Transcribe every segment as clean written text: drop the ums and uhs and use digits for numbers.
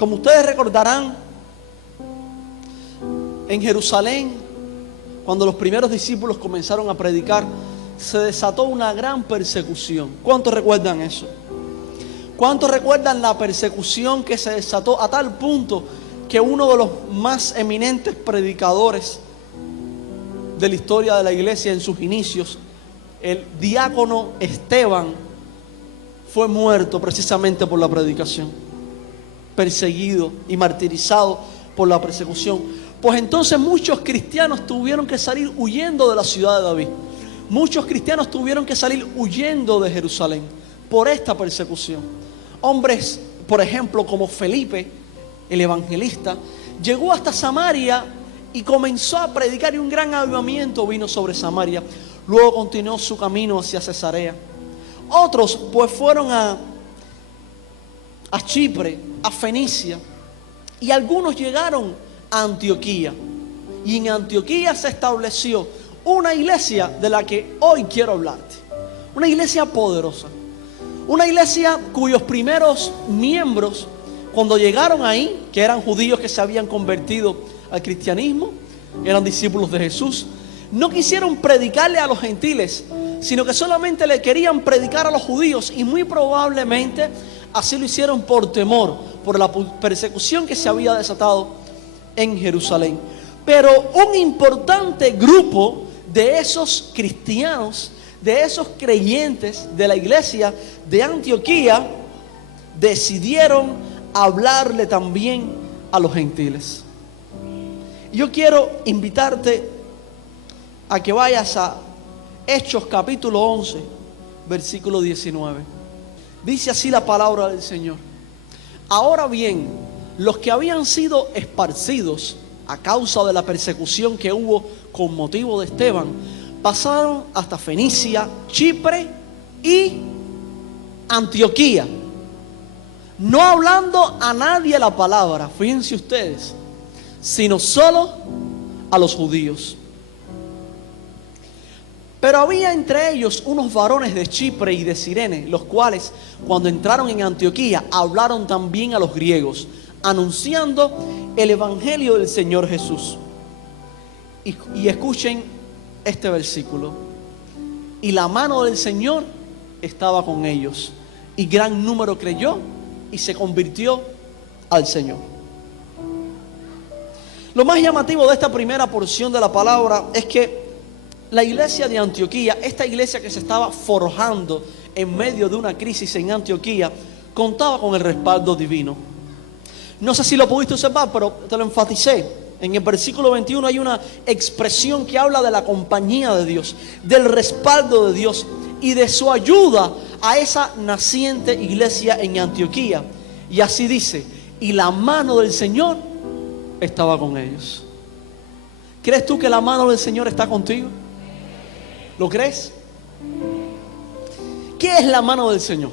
Como ustedes recordarán, en Jerusalén, cuando los primeros discípulos comenzaron a predicar, se desató una gran persecución. ¿Cuántos recuerdan eso? ¿Cuántos recuerdan la persecución que se desató a tal punto que uno de los más eminentes predicadores de la historia de la iglesia en sus inicios, el diácono Esteban, fue muerto precisamente por la predicación, perseguido y martirizado por la persecución? Pues entonces muchos cristianos tuvieron que salir huyendo de la ciudad de David. Muchos cristianos tuvieron que salir huyendo de Jerusalén por esta persecución. Hombres, por ejemplo, como Felipe, el evangelista, llegó hasta Samaria y comenzó a predicar, y un gran avivamiento vino sobre Samaria. Luego continuó su camino hacia Cesarea. Otros pues fueron a Chipre, a Fenicia, y algunos llegaron a Antioquía. Y en Antioquía se estableció una iglesia de la que hoy quiero hablarte. Una iglesia poderosa. Una iglesia cuyos primeros miembros, cuando llegaron ahí, que eran judíos que se habían convertido al cristianismo, eran discípulos de Jesús, no quisieron predicarle a los gentiles, sino que solamente le querían predicar a los judíos, y muy probablemente así lo hicieron por temor, por la persecución que se había desatado en Jerusalén. Pero un importante grupo de esos cristianos, de esos creyentes de la iglesia de Antioquía, decidieron hablarle también a los gentiles. Yo quiero invitarte a que vayas a Hechos capítulo 11, versículo 19. Dice así la palabra del Señor: ahora bien, los que habían sido esparcidos a causa de la persecución que hubo con motivo de Esteban, pasaron hasta Fenicia, Chipre y Antioquía, no hablando a nadie la palabra, fíjense ustedes, sino solo a los judíos. Pero había entre ellos unos varones de Chipre y de Cirene, los cuales, cuando entraron en Antioquía, hablaron también a los griegos, anunciando el evangelio del Señor Jesús. Y escuchen este versículo: y la mano del Señor estaba con ellos, y gran número creyó y se convirtió al Señor. Lo más llamativo de esta primera porción de la palabra es que la iglesia de Antioquía, esta iglesia que se estaba forjando en medio de una crisis en Antioquía, contaba con el respaldo divino. No sé si lo pudiste observar, pero te lo enfaticé. En el versículo 21 hay una expresión que habla de la compañía de Dios, del respaldo de Dios y de su ayuda a esa naciente iglesia en Antioquía. Y así dice: y la mano del Señor estaba con ellos. ¿Crees tú que la mano del Señor está contigo? ¿Lo crees? ¿Qué es la mano del Señor?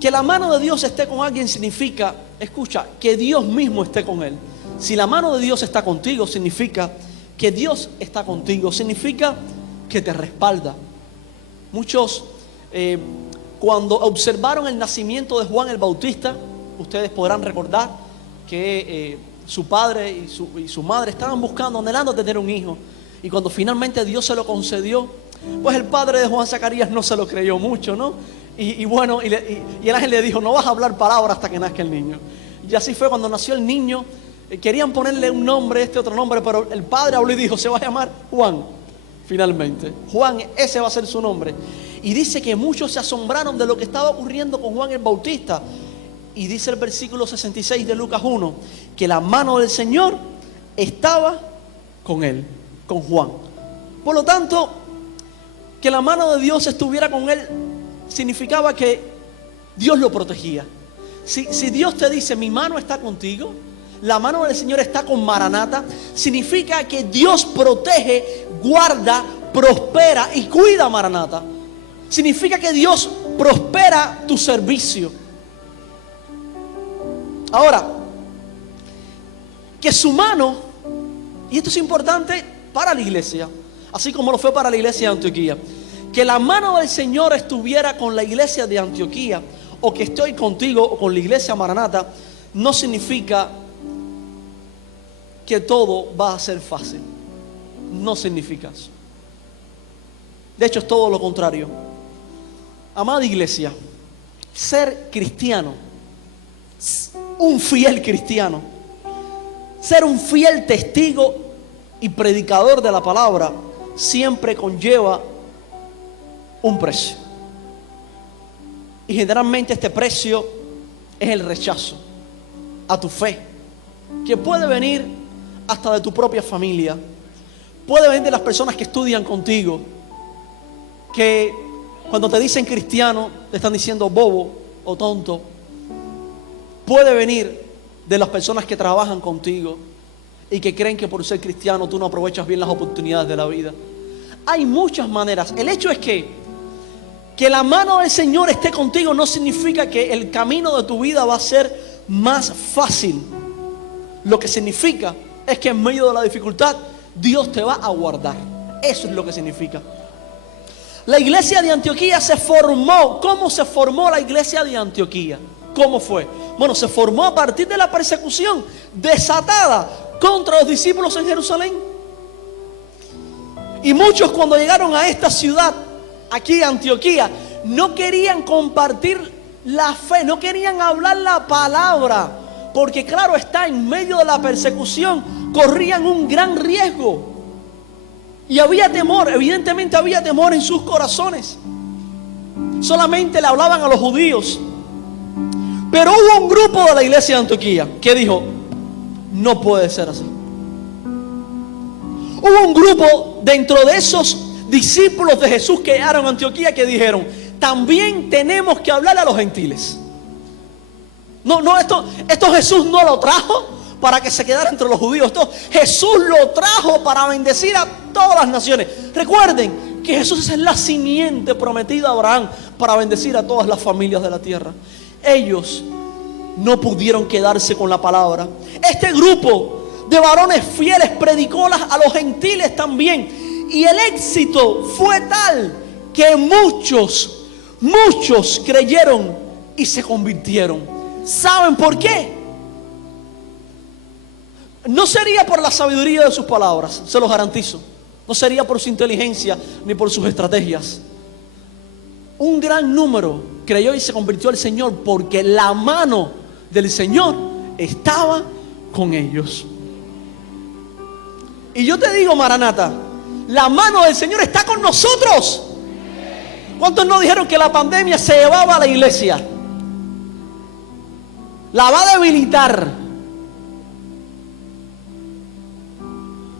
Que la mano de Dios esté con alguien significa, escucha, que Dios mismo esté con él. Si la mano de Dios está contigo, significa que Dios está contigo, significa que te respalda. Muchos, cuando observaron el nacimiento de Juan el Bautista, ustedes podrán recordar que su padre y su madre estaban buscando, anhelando tener un hijo. Y cuando finalmente Dios se lo concedió, pues el padre de Juan Zacarías no se lo creyó mucho, ¿no? Y el ángel le dijo: no vas a hablar palabra hasta que nazca el niño. Y así fue cuando nació el niño. Querían ponerle un nombre, otro nombre, pero el padre habló y dijo: se va a llamar Juan. Finalmente, Juan, ese va a ser su nombre. Y dice que muchos se asombraron de lo que estaba ocurriendo con Juan el Bautista. Y dice el versículo 66 de Lucas 1, que la mano del Señor estaba con él, con Juan. Por lo tanto, que la mano de Dios estuviera con él significaba que Dios lo protegía. Si Dios te dice: mi mano está contigo, la mano del Señor está con Maranata, significa que Dios protege, guarda, prospera y cuida a Maranata. Significa que Dios prospera tu servicio. Ahora, que su mano, y esto es importante para la iglesia, así como lo fue para la iglesia de Antioquía, que la mano del Señor estuviera con la iglesia de Antioquía, o que estoy contigo o con la iglesia Maranata, no significa que todo va a ser fácil. No significa eso. De hecho, es todo lo contrario. Amada iglesia, ser cristiano, un fiel cristiano, ser un fiel testigo y predicador de la palabra, siempre conlleva un precio. Y generalmente este precio es el rechazo a tu fe, que puede venir hasta de tu propia familia, puede venir de las personas que estudian contigo, que cuando te dicen cristiano te están diciendo bobo o tonto. Puede venir de las personas que trabajan contigo y que creen que por ser cristiano tú no aprovechas bien las oportunidades de la vida. Hay muchas maneras. El hecho es que la mano del Señor esté contigo no significa que el camino de tu vida va a ser más fácil. Lo que significa es que en medio de la dificultad Dios te va a guardar. Eso es lo que significa. La iglesia de Antioquía se formó. ¿Cómo se formó la iglesia de Antioquía? ¿Cómo fue? Bueno, se formó a partir de la persecución desatada contra los discípulos en Jerusalén. Y muchos, cuando llegaron a esta ciudad, aquí Antioquía, no querían compartir la fe, no querían hablar la palabra, porque claro está, en medio de la persecución corrían un gran riesgo. Y había temor, evidentemente había temor en sus corazones. Solamente le hablaban a los judíos. Pero hubo un grupo de la iglesia de Antioquía que dijo: no puede ser así. Hubo un grupo dentro de esos discípulos de Jesús que eran en Antioquía que dijeron: también tenemos que hablarle a los gentiles. Esto Jesús no lo trajo para que se quedara entre los judíos. Esto Jesús lo trajo para bendecir a todas las naciones. Recuerden que Jesús es la simiente prometida a Abraham para bendecir a todas las familias de la tierra. Ellos no pudieron quedarse con la palabra. Este grupo de varones fieles predicó a los gentiles también. Y el éxito fue tal que muchos creyeron y se convirtieron. ¿Saben por qué? No sería por la sabiduría de sus palabras, se los garantizo. No sería por su inteligencia ni por sus estrategias. Un gran número creyó y se convirtió al Señor porque la mano del Señor estaba con ellos. Y yo te digo, Maranata, la mano del Señor está con nosotros. ¿Cuántos no dijeron que la pandemia se llevaba a la iglesia? La va a debilitar.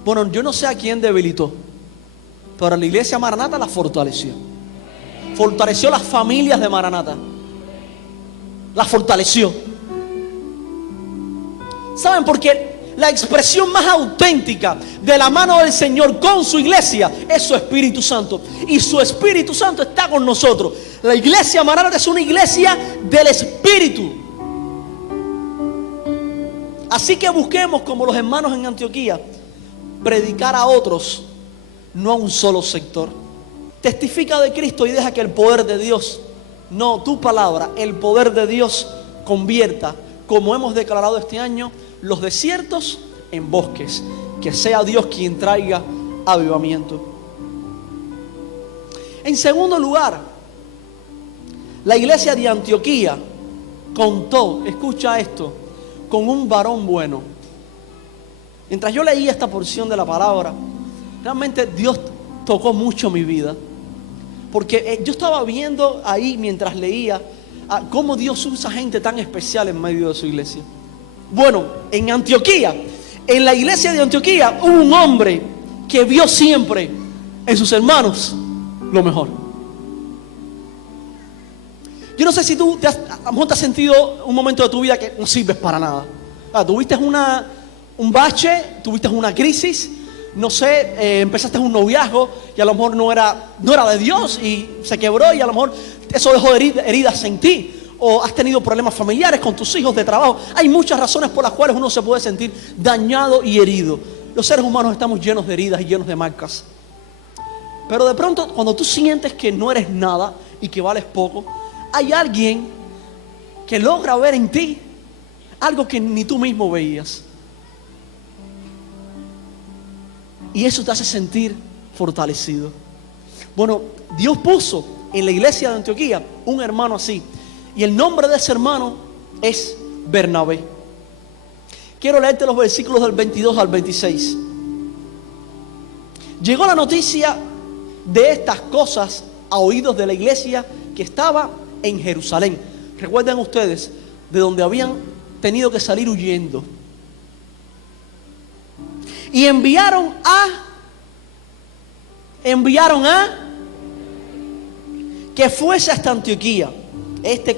Bueno, yo no sé a quién debilitó, pero la iglesia Maranata la fortaleció. Fortaleció las familias de Maranata. Las fortaleció. ¿Saben por qué? La expresión más auténtica de la mano del Señor con su iglesia es su Espíritu Santo. Y su Espíritu Santo está con nosotros. La iglesia Maranata es una iglesia del Espíritu. Así que busquemos, como los hermanos en Antioquía, predicar a otros, no a un solo sector. Testifica de Cristo y deja que el poder de Dios, no tu palabra, el poder de Dios convierta, como hemos declarado este año, los desiertos en bosques. Que sea Dios quien traiga avivamiento. En segundo lugar, la iglesia de Antioquía contó, escucha esto, con un varón bueno. Mientras yo leía esta porción de la palabra, realmente Dios tocó mucho mi vida. Porque yo estaba viendo ahí mientras leía cómo Dios usa gente tan especial en medio de su iglesia. Bueno, en Antioquía, en la iglesia de Antioquía, hubo un hombre que vio siempre en sus hermanos lo mejor. Yo no sé si tú a lo mejor te has sentido un momento de tu vida que no sirves para nada. Tuviste un bache, tuviste una crisis, no sé, empezaste un noviazgo y a lo mejor no era de Dios y se quebró y a lo mejor eso dejó heridas en ti. O has tenido problemas familiares con tus hijos, de trabajo. Hay muchas razones por las cuales uno se puede sentir dañado y herido. Los seres humanos estamos llenos de heridas y llenos de marcas. Pero de pronto, cuando tú sientes que no eres nada y que vales poco, hay alguien que logra ver en ti algo que ni tú mismo veías. Y eso te hace sentir fortalecido. Bueno, Dios puso en la iglesia de Antioquía un hermano así. Y el nombre de ese hermano es Bernabé. Quiero leerte los versículos del 22 al 26. Llegó la noticia de estas cosas a oídos de la iglesia que estaba en Jerusalén. Recuerden ustedes, de donde habían tenido que salir huyendo. Y enviaron a que fuese hasta Antioquía.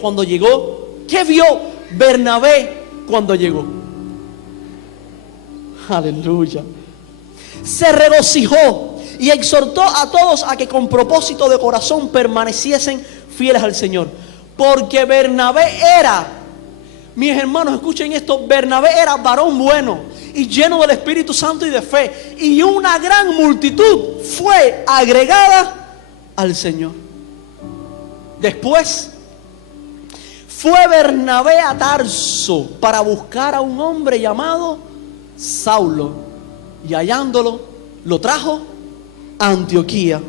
Cuando llegó, ¿qué vio Bernabé cuando llegó? Aleluya. Se regocijó y exhortó a todos a que con propósito de corazón permaneciesen fieles al Señor. Porque Bernabé era, mis hermanos, escuchen esto, Bernabé era varón bueno y lleno del Espíritu Santo y de fe, y una gran multitud fue agregada al Señor. Después fue Bernabé a Tarso para buscar a un hombre llamado Saulo, y hallándolo, lo trajo a Antioquía.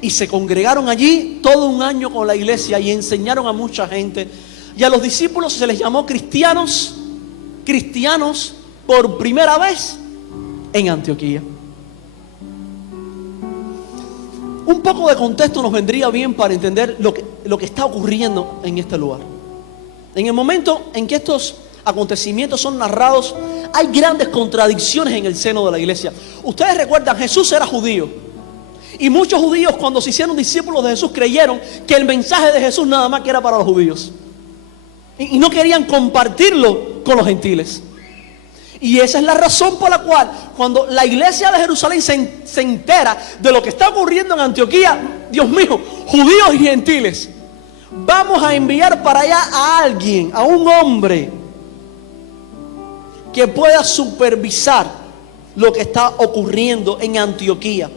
Y se congregaron allí todo un año con la iglesia y enseñaron a mucha gente. Y a los discípulos se les llamó cristianos por primera vez en Antioquía. Un poco de contexto nos vendría bien para entender lo que está ocurriendo en este lugar. En el momento en que estos acontecimientos son narrados, hay grandes contradicciones en el seno de la iglesia. Ustedes recuerdan, Jesús era judío. Y muchos judíos, cuando se hicieron discípulos de Jesús, creyeron que el mensaje de Jesús nada más que era para los judíos. Y no querían compartirlo con los gentiles. Y esa es la razón por la cual, cuando la iglesia de Jerusalén se entera de lo que está ocurriendo en Antioquía, Dios mío, judíos y gentiles, vamos a enviar para allá a alguien, a un hombre que pueda supervisar lo que está ocurriendo en Antioquía,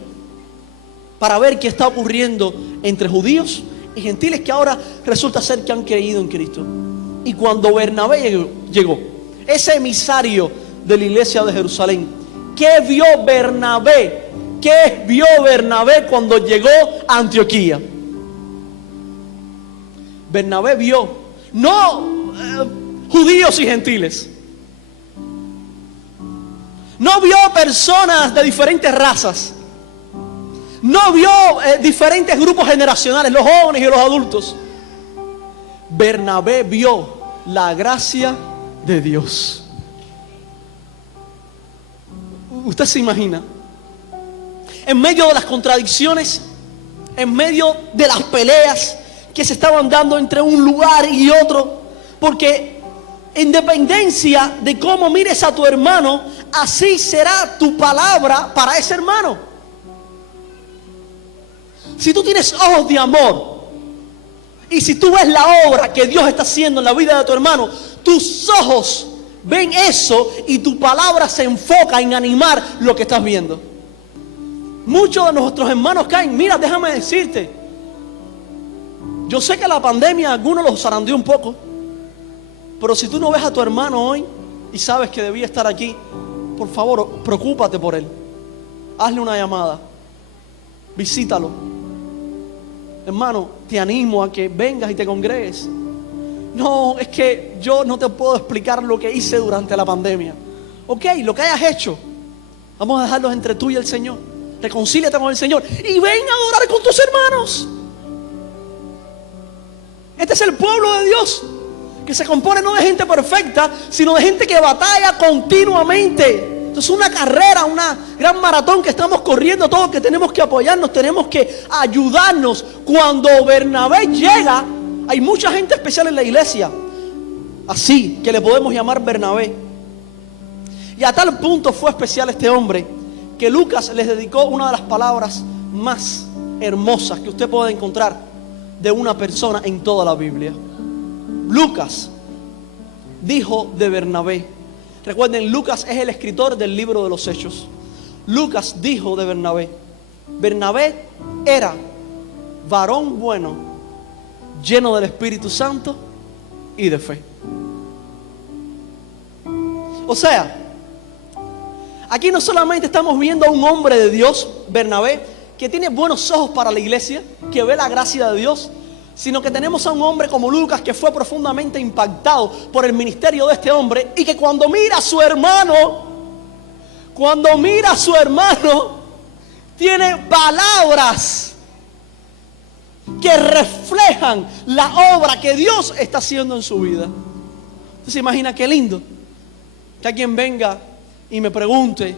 para ver qué está ocurriendo entre judíos y gentiles que ahora resulta ser que han creído en Cristo. Y cuando Bernabé llegó, ese emisario de la iglesia de Jerusalén, ¿qué vio Bernabé? ¿Qué vio Bernabé cuando llegó a Antioquía? Bernabé vio no judíos y gentiles, no vio personas de diferentes razas, no vio diferentes grupos generacionales, los jóvenes y los adultos. Bernabé vio la gracia de Dios. Usted se imagina, en medio de las contradicciones, en medio de las peleas que se estaban dando entre un lugar y otro, porque en dependencia de cómo mires a tu hermano, así será tu palabra para ese hermano. Si tú tienes ojos de amor y si tú ves la obra que Dios está haciendo en la vida de tu hermano, tus ojos ven eso y tu palabra se enfoca en animar lo que estás viendo. Muchos de nuestros hermanos caen. Mira, déjame decirte, yo sé que la pandemia a algunos los zarandeó un poco, pero si tú no ves a tu hermano hoy y sabes que debía estar aquí, por favor, preocúpate por él. Hazle una llamada, visítalo. Hermano, te animo a que vengas y te congregues. No, es que yo no te puedo explicar lo que hice durante la pandemia. Ok, lo que hayas hecho, vamos a dejarlo entre tú y el Señor. Reconcíliate con el Señor y ven a adorar con tus hermanos. Este es el pueblo de Dios, que se compone no de gente perfecta, sino de gente que batalla continuamente. Esto es una carrera, una gran maratón que estamos corriendo todos, que tenemos que apoyarnos, tenemos que ayudarnos. Cuando Bernabé llega, hay mucha gente especial en la iglesia, así que le podemos llamar Bernabé. Y a tal punto fue especial este hombre, que Lucas les dedicó una de las palabras más hermosas que usted puede encontrar de una persona en toda la Biblia. Lucas dijo de Bernabé. Recuerden, Lucas es el escritor del libro de los Hechos. Lucas dijo de Bernabé: Bernabé era varón bueno, lleno del Espíritu Santo y de fe. O sea, aquí no solamente estamos viendo a un hombre de Dios, Bernabé, que tiene buenos ojos para la iglesia, que ve la gracia de Dios, sino que tenemos a un hombre como Lucas que fue profundamente impactado por el ministerio de este hombre y que cuando mira a su hermano, tiene palabras que reflejan la obra que Dios está haciendo en su vida. ¿Usted se imagina qué lindo? Que alguien venga y me pregunte: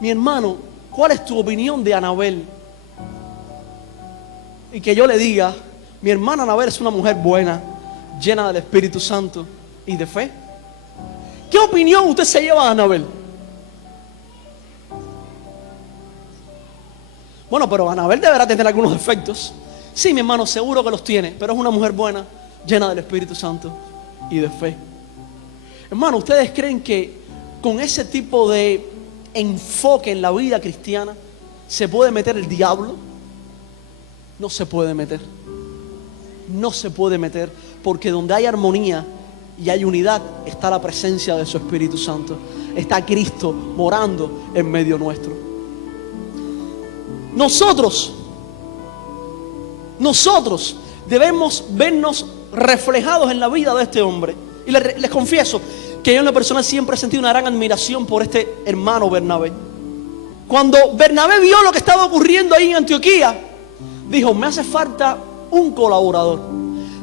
mi hermano, ¿cuál es tu opinión de Anabel? Y que yo le diga: mi hermana Anabel es una mujer buena, llena del Espíritu Santo y de fe. ¿Qué opinión usted se lleva de Anabel? Bueno, pero Anabel deberá tener algunos defectos. Sí, mi hermano, seguro que los tiene, pero es una mujer buena, llena del Espíritu Santo y de fe. Hermano, ¿ustedes creen que con ese tipo de enfoque en la vida cristiana se puede meter el diablo? No se puede meter. No se puede meter, porque donde hay armonía y hay unidad está la presencia de su Espíritu Santo. Está Cristo morando en medio nuestro. Nosotros debemos vernos reflejados en la vida de este hombre. Y les confieso que yo en la persona siempre he sentido una gran admiración por este hermano Bernabé. Cuando Bernabé vio lo que estaba ocurriendo ahí en Antioquía, dijo: me hace falta un colaborador,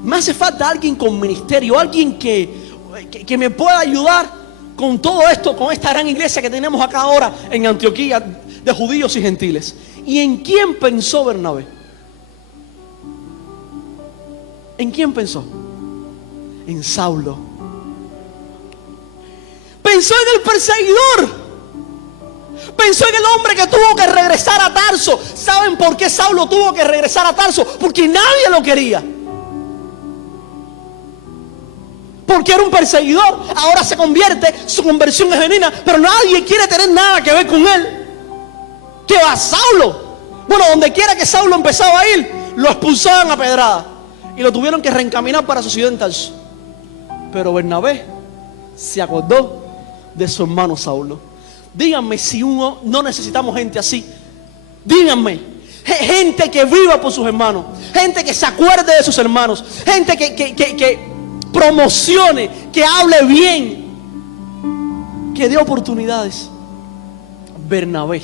me hace falta alguien con ministerio, alguien que me pueda ayudar con todo esto, con esta gran iglesia que tenemos acá ahora en Antioquía, de judíos y gentiles. ¿Y en quién pensó Bernabé? ¿En quién pensó? En Saulo. Pensó en el perseguidor. Pensó en el hombre que tuvo que regresar a Tarso. ¿Saben por qué Saulo tuvo que regresar a Tarso? Porque nadie lo quería. Porque era un perseguidor. Ahora se convierte, su conversión es genuina, pero nadie quiere tener nada que ver con él. ¿Qué va Saulo? Bueno, donde quiera que Saulo empezaba a ir, lo expulsaban a pedrada y lo tuvieron que reencaminar para su ciudad en Tarso. Pero Bernabé se acordó de su hermano Saulo. Díganme si uno no necesitamos gente así. Díganme, gente que viva por sus hermanos, gente que se acuerde de sus hermanos, gente que promocione, que hable bien, que dé oportunidades. Bernabé.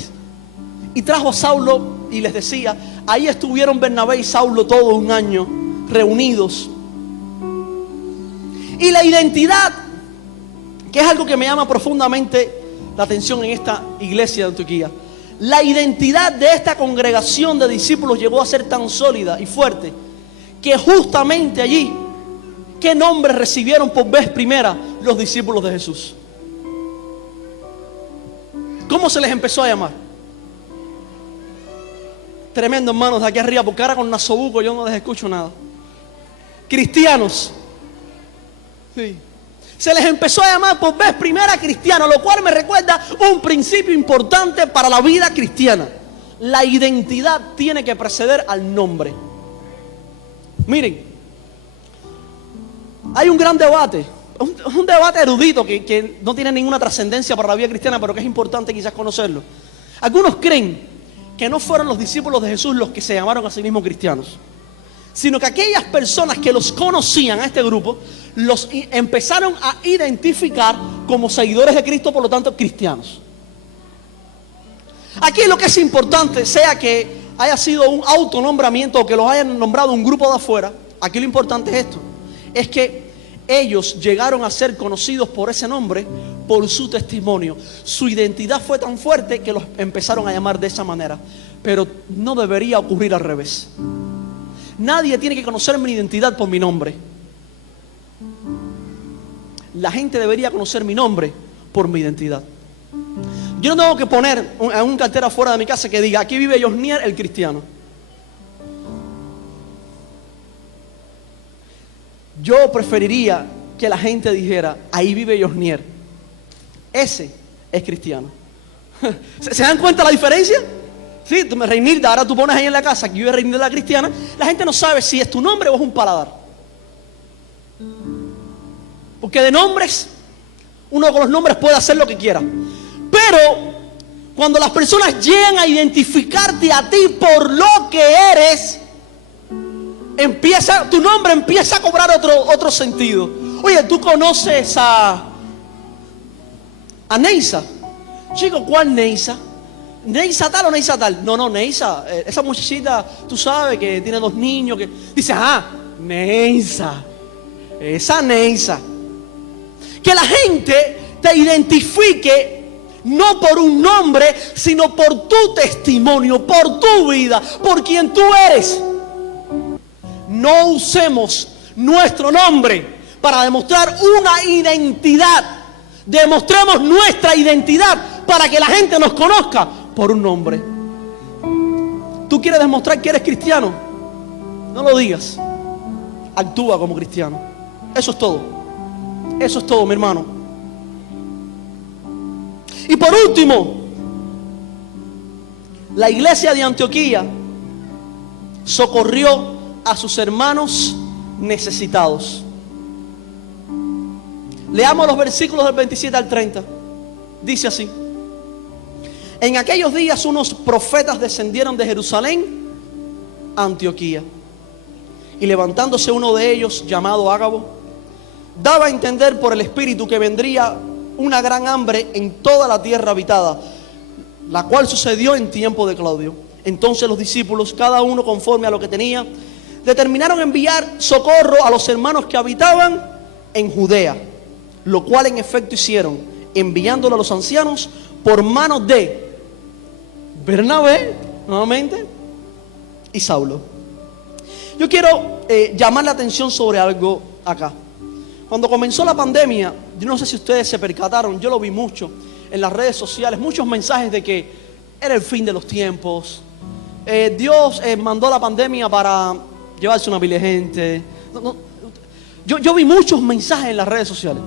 Y trajo a Saulo y les decía, ahí estuvieron Bernabé y Saulo todo un año reunidos. Y la identidad, que es algo que me llama profundamente la atención en esta iglesia de Antioquía, la identidad de esta congregación de discípulos llegó a ser tan sólida y fuerte que justamente allí, ¿qué nombre recibieron por vez primera los discípulos de Jesús? ¿Cómo se les empezó a llamar? Tremendo, hermanos, de aquí arriba, porque ahora con Nasobuco yo no les escucho nada. Cristianos. Sí. Se les empezó a llamar por vez primera cristianos, lo cual me recuerda un principio importante para la vida cristiana. La identidad tiene que preceder al nombre. Miren, hay un gran debate, un debate erudito que no tiene ninguna trascendencia para la vida cristiana, pero que es importante quizás conocerlo. Algunos creen que no fueron los discípulos de Jesús los que se llamaron a sí mismos cristianos, sino que aquellas personas que los conocían a este grupo, los empezaron a identificar como seguidores de Cristo, por lo tanto cristianos. Aquí lo que es importante, sea que haya sido un autonombramiento o que los hayan nombrado un grupo de afuera, aquí lo importante es esto, es que ellos llegaron a ser conocidos por ese nombre, por su testimonio. Su identidad fue tan fuerte que los empezaron a llamar de esa manera. Pero no debería ocurrir al revés. Nadie tiene que conocer mi identidad por mi nombre. La gente debería conocer mi nombre por mi identidad. Yo no tengo que poner un cartel afuera de mi casa que diga: aquí vive Josnier el cristiano. Yo preferiría que la gente dijera: ahí vive Josnier, ese es cristiano. ¿Se dan cuenta la diferencia? Sí, Reinilda, ahora tú pones ahí en la casa que vive Reinilda la cristiana. La gente no sabe si es tu nombre o es un paladar. Porque de nombres, uno con los nombres puede hacer lo que quiera. Pero cuando las personas llegan a identificarte a ti por lo que eres, tu nombre empieza a cobrar otro sentido. Oye, ¿tú conoces a Neisa? Chico, ¿cuál Neisa? ¿Neisa tal o Neisa tal? No, Neisa, esa muchachita, tú sabes que tiene 2 niños, que dice, Neisa, esa Neisa. Que la gente te identifique no por un nombre, sino por tu testimonio, por tu vida, por quien tú eres. No usemos nuestro nombre para demostrar una identidad. Demostremos nuestra identidad para que la gente nos conozca por un nombre. ¿Tú quieres demostrar que eres cristiano? No lo digas. Actúa como cristiano. Eso es todo. Eso es todo, mi hermano. Y por último, la iglesia de Antioquía socorrió a sus hermanos necesitados. Leamos los versículos del 27 al 30. Dice así: en aquellos días unos profetas descendieron de Jerusalén a Antioquía, y levantándose uno de ellos, llamado Ágabo, daba a entender por el Espíritu que vendría una gran hambre en toda la tierra habitada, la cual sucedió en tiempo de Claudio. Entonces los discípulos, cada uno conforme a lo que tenía, determinaron enviar socorro a los hermanos que habitaban en Judea, lo cual en efecto hicieron, enviándolo a los ancianos por manos de Bernabé, nuevamente, y Saulo. Yo quiero llamar la atención sobre algo acá. Cuando comenzó la pandemia, yo no sé si ustedes se percataron, yo lo vi mucho en las redes sociales, muchos mensajes de que era el fin de los tiempos. Dios mandó la pandemia para llevarse una pila de gente. Yo vi muchos mensajes en las redes sociales.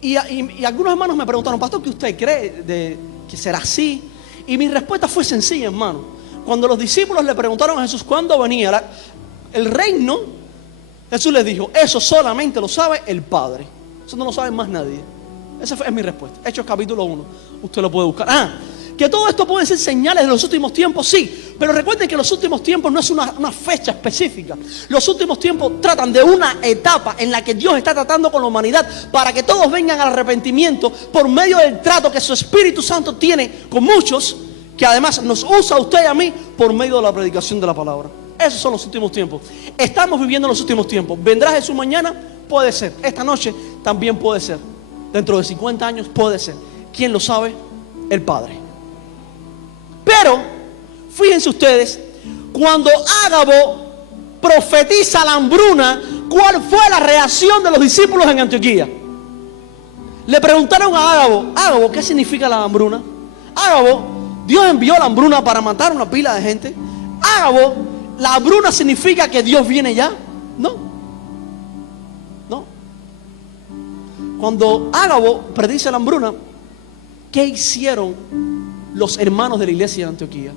Y algunos hermanos me preguntaron, pastor, ¿qué usted cree que será así? Y mi respuesta fue sencilla, hermano. Cuando los discípulos le preguntaron a Jesús cuándo venía el reino, Jesús les dijo, eso solamente lo sabe el Padre. Eso no lo sabe más nadie. Esa es mi respuesta. Hechos capítulo 1. Usted lo puede buscar. Que todo esto puede ser señales de los últimos tiempos, sí. Pero recuerden que los últimos tiempos no es una fecha específica. Los últimos tiempos tratan de una etapa en la que Dios está tratando con la humanidad para que todos vengan al arrepentimiento por medio del trato que su Espíritu Santo tiene con muchos, que además nos usa a usted y a mí por medio de la predicación de la palabra. Esos son los últimos tiempos. Estamos viviendo los últimos tiempos. ¿Vendrá Jesús mañana? Puede ser. Esta noche también puede ser. Dentro de 50 años puede ser. ¿Quién lo sabe? El Padre. Pero, fíjense ustedes, cuando Ágabo profetiza la hambruna, ¿cuál fue la reacción de los discípulos en Antioquía? Le preguntaron a Ágabo, ¿qué significa la hambruna? Ágabo, Dios envió la hambruna para matar una pila de gente. Ágabo, ¿la hambruna significa que Dios viene ya? No. Cuando Ágabo predice la hambruna, ¿qué hicieron los hermanos de la iglesia de Antioquía?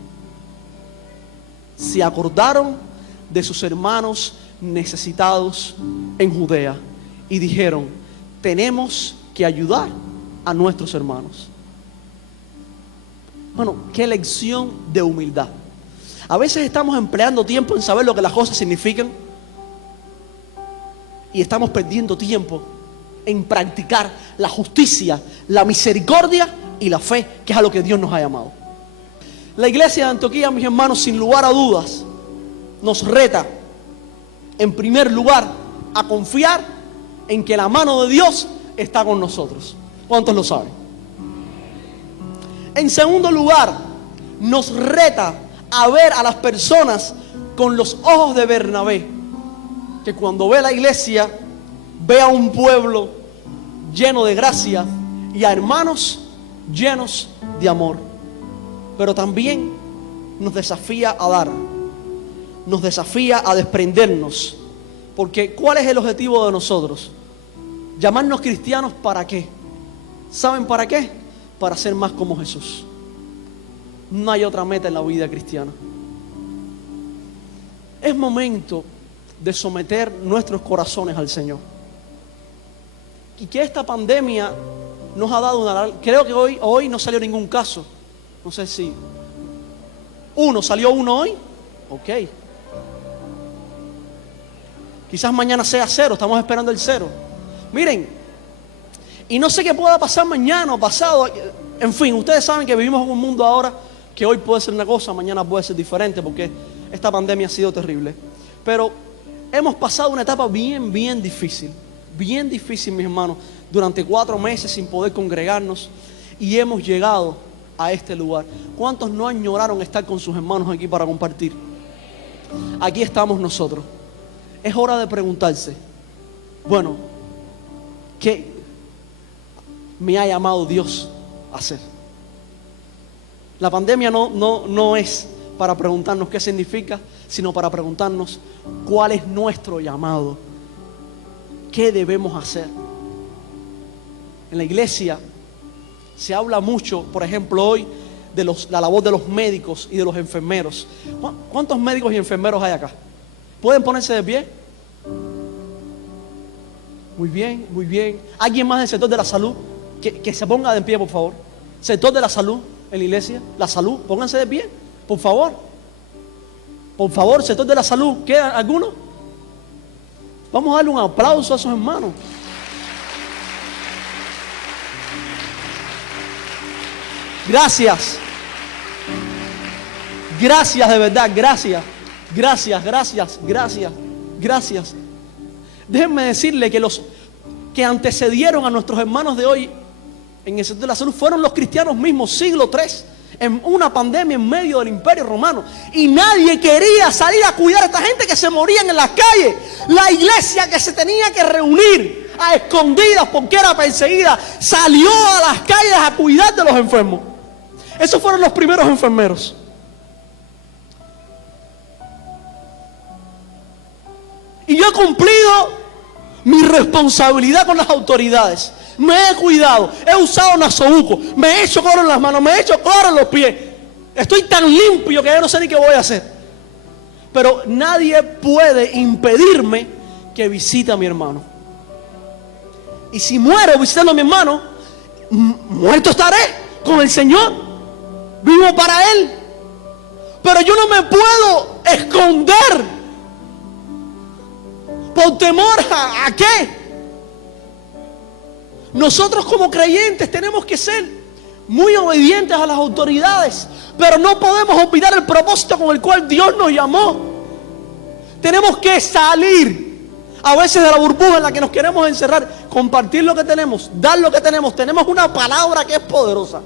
Se acordaron de sus hermanos necesitados en Judea y dijeron, tenemos que ayudar a nuestros hermanos. Bueno, qué lección de humildad. A veces estamos empleando tiempo en saber lo que las cosas significan y estamos perdiendo tiempo en practicar la justicia, la misericordia y la fe, que es a lo que Dios nos ha llamado. La iglesia de Antioquía, mis hermanos, sin lugar a dudas, nos reta, en primer lugar, a confiar en que la mano de Dios está con nosotros. ¿Cuántos lo saben? En segundo lugar, nos reta a ver a las personas con los ojos de Bernabé, que cuando ve la iglesia, ve a un pueblo lleno de gracia y a hermanos llenos de amor. Pero también nos desafía a dar, nos desafía a desprendernos, porque ¿cuál es el objetivo de nosotros? Llamarnos cristianos, ¿para qué? ¿Saben para qué? Para ser más como Jesús. No hay otra meta en la vida cristiana. Es momento de someter nuestros corazones al Señor. y que esta pandemia nos ha dado una... Creo que hoy no salió ningún caso. No sé si... ¿Salió uno hoy? Ok. Quizás mañana sea 0, estamos esperando el 0. Miren, y no sé qué pueda pasar mañana o pasado. En fin, ustedes saben que vivimos en un mundo ahora que hoy puede ser una cosa, mañana puede ser diferente, porque esta pandemia ha sido terrible. Pero hemos pasado una etapa bien difícil, mis hermanos, durante 4 meses sin poder congregarnos, y hemos llegado a este lugar. ¿Cuántos no añoraron estar con sus hermanos aquí para compartir? Aquí estamos nosotros. Es hora de preguntarse, bueno, ¿qué me ha llamado Dios a hacer? La pandemia no es para preguntarnos qué significa, sino para preguntarnos cuál es nuestro llamado, qué debemos hacer. En la iglesia se habla mucho, por ejemplo, hoy de la labor de los médicos y de los enfermeros. ¿Cuántos médicos y enfermeros hay acá? ¿Pueden ponerse de pie? Muy bien. ¿Alguien más del sector de la salud? Que se ponga de pie, por favor. Sector de la salud en la iglesia. La salud, pónganse de pie, por favor. Por favor, sector de la salud. ¿Queda alguno? Vamos a darle un aplauso a esos hermanos. Gracias. Gracias, de verdad, gracias. Déjenme decirle que los que antecedieron a nuestros hermanos de hoy en el sector de la salud fueron los cristianos mismos, siglo III, en una pandemia en medio del Imperio Romano. Y nadie quería salir a cuidar a esta gente que se morían en las calles. La iglesia, que se tenía que reunir a escondidas porque era perseguida, salió a las calles a cuidar de los enfermos. Esos fueron los primeros enfermeros. Y yo he cumplido mi responsabilidad con las autoridades. Me he cuidado, he usado nasobuco, me he hecho cloro en las manos, me he hecho cloro en los pies. Estoy tan limpio que ya no sé ni qué voy a hacer. Pero nadie puede impedirme que visite a mi hermano. Y si muero visitando a mi hermano, muerto estaré con el Señor, vivo para Él. Pero yo no me puedo esconder por temor a qué. Nosotros como creyentes tenemos que ser muy obedientes a las autoridades, pero no podemos olvidar el propósito con el cual Dios nos llamó. Tenemos que salir a veces de la burbuja en la que nos queremos encerrar, compartir lo que tenemos, dar lo que tenemos. Tenemos una palabra que es poderosa.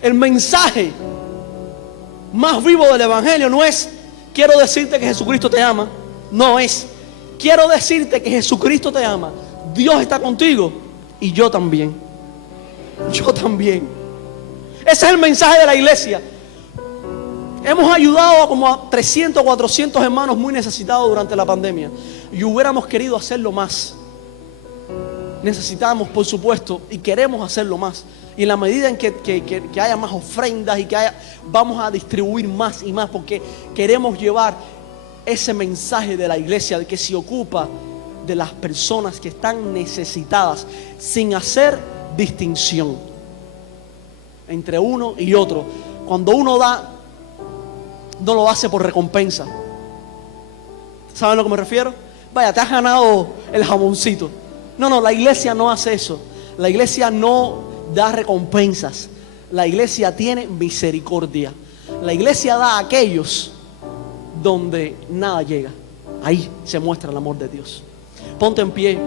El mensaje más vivo del evangelio no es quiero decirte que Jesucristo te ama. No es quiero decirte que Jesucristo te ama, Dios está contigo y yo también. Ese es el mensaje de la iglesia. Hemos ayudado a como a 300 o 400 hermanos muy necesitados durante la pandemia, y hubiéramos querido hacerlo más. Necesitamos, por supuesto, y queremos hacerlo más. Y en la medida en que haya más ofrendas y vamos a distribuir más y más, porque queremos llevar ese mensaje de la iglesia de que se ocupa de las personas que están necesitadas, sin hacer distinción entre uno y otro. Cuando uno da, no lo hace por recompensa. ¿Saben a lo que me refiero? Vaya, te has ganado el jamoncito. No, la iglesia no hace eso. La iglesia no da recompensas. La iglesia tiene misericordia. La iglesia da a aquellos donde nada llega. Ahí se muestra el amor de Dios. Ponte en pie.